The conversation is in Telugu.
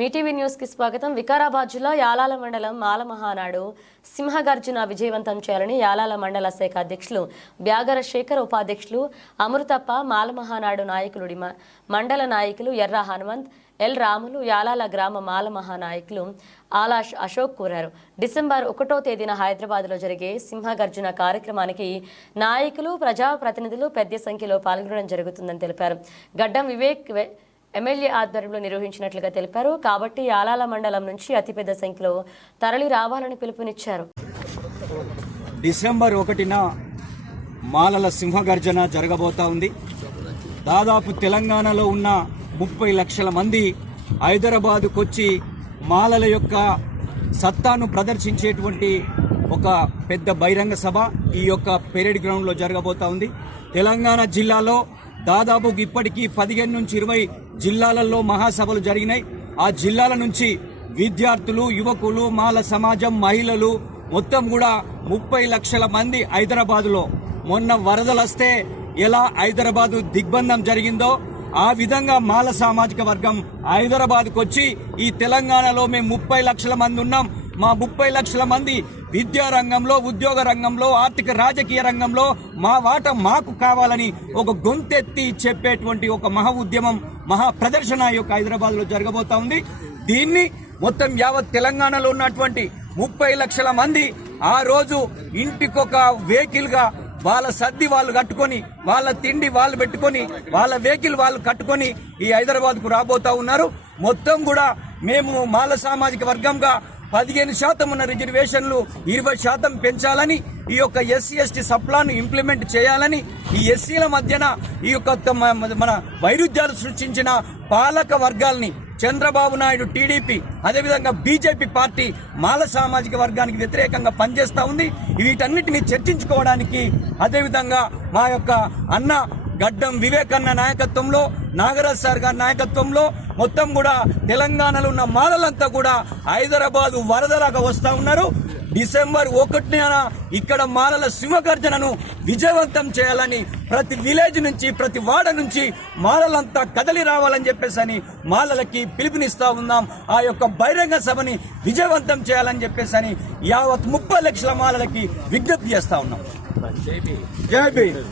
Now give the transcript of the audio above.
మీటీవీ న్యూస్ కి స్వాగతం. వికారాబాద్ జిల్లా యాలాల మండలం మాల మహానాడు సింహగర్జున విజయవంతం చేయాలని యాలాల మండల శాఖ అధ్యక్షులు బ్యాగర శేఖర్, ఉపాధ్యక్షులు అమృతప్ప, మాల మహానాడు నాయకులు మండల నాయకులు ఎర్ర హనుమంత్, ఎల్ రాములు, యాలాల గ్రామ మాల మహానాయకులు ఆలాష్ అశోక్ కోరారు. డిసెంబర్ 1వ తేదీన హైదరాబాద్లో జరిగే సింహగర్జున కార్యక్రమానికి నాయకులు, ప్రజాప్రతినిధులు పెద్ద సంఖ్యలో పాల్గొనడం జరుగుతుందని తెలిపారు. గడ్డం వివేక్ ఎమ్మెల్యే ఆధ్వర్యంలో నిర్వహించినట్లుగా తెలిపారు. కాబట్టి యాలాల మండలం నుంచి అతిపెద్ద సంఖ్యలో తరలి రావాలని పిలుపునిచ్చారు. డిసెంబర్ 1న మాలల సింహగర్జన జరగబోతా ఉంది. దాదాపు తెలంగాణలో ఉన్న 30 లక్షల మంది హైదరాబాద్కు వచ్చి మాలల యొక్క సత్తాను ప్రదర్శించేటువంటి ఒక పెద్ద బహిరంగ సభ ఈ యొక్క పెరేడ్ గ్రౌండ్లో జరగబోతా ఉంది. తెలంగాణ జిల్లాలో దాదాపు ఇప్పటికీ 15 నుంచి 20 జిల్లాలలో మహాసభలు జరిగినాయి. ఆ జిల్లాల నుంచి విద్యార్థులు, యువకులు, మాల సమాజం, మహిళలు మొత్తం కూడా 30 లక్షల మంది హైదరాబాద్లో మొన్న వరదలు వస్తే ఎలా హైదరాబాదు దిగ్బంధం జరిగిందో ఆ విధంగా మాల సామాజిక వర్గం హైదరాబాద్కు వచ్చి ఈ తెలంగాణలో మేము 30 లక్షల మంది ఉన్నాం, మా 30 లక్షల మంది విద్యా రంగంలో, ఉద్యోగ రంగంలో, ఆర్థిక రాజకీయ రంగంలో మా వాటా మాకు కావాలని ఒక గొంతెత్తి చెప్పేటువంటి ఒక మహా ఉద్యమం, మహా ప్రదర్శన యొక్క హైదరాబాద్లో జరగబోతా ఉంది. దీన్ని మొత్తం యావత్ తెలంగాణలో ఉన్నటువంటి 30 లక్షల మంది ఆ రోజు ఇంటికొక వెహికల్ గా వాళ్ళ సర్ది వాళ్ళు కట్టుకొని, వాళ్ళ తిండి వాళ్ళు పెట్టుకొని, వాళ్ళ వెహికల్ వాళ్ళు కట్టుకొని ఈ హైదరాబాద్ కు రాబోతా ఉన్నారు. మొత్తం కూడా మేము మాల సామాజిక వర్గంగా 15% ఉన్న రిజర్వేషన్లు 20% పెంచాలని, ఈ యొక్క SC/ST సప్లాను ఇంప్లిమెంట్ చేయాలని, ఈ ఎస్సీల మధ్యన ఈ యొక్క మన వైరుధ్యాలు సృష్టించిన పాలక వర్గాల్ని చంద్రబాబు నాయుడు, టీడీపీ, అదేవిధంగా బీజేపీ పార్టీ మాల సామాజిక వర్గానికి వ్యతిరేకంగా పనిచేస్తా ఉంది. వీటన్నిటిని చర్చించుకోవడానికి అదేవిధంగా మా యొక్క అన్న గడ్డం వివేకన్న నాయకత్వంలో, నాగరాజ్ సార్ గారి నాయకత్వంలో మొత్తం కూడా తెలంగాణలో ఉన్న మాలలంతా కూడా హైదరాబాద్ వరదలాగా వస్తా ఉన్నారు. డిసెంబర్ 1న ఇక్కడ మాలల సింహగర్జనను విజయవంతం చేయాలని ప్రతి విలేజ్ నుంచి, ప్రతి వాడ నుంచి మాలలంతా కదలి రావాలని చెప్పేసి మాలలకి పిలుపునిస్తా ఉన్నాం. ఆ యొక్క బహిరంగ సభని విజయవంతం చేయాలని చెప్పేసి యావత్ 30 లక్షల మాలలకి విజ్ఞప్తి చేస్తా ఉన్నాం. జై భీమ్.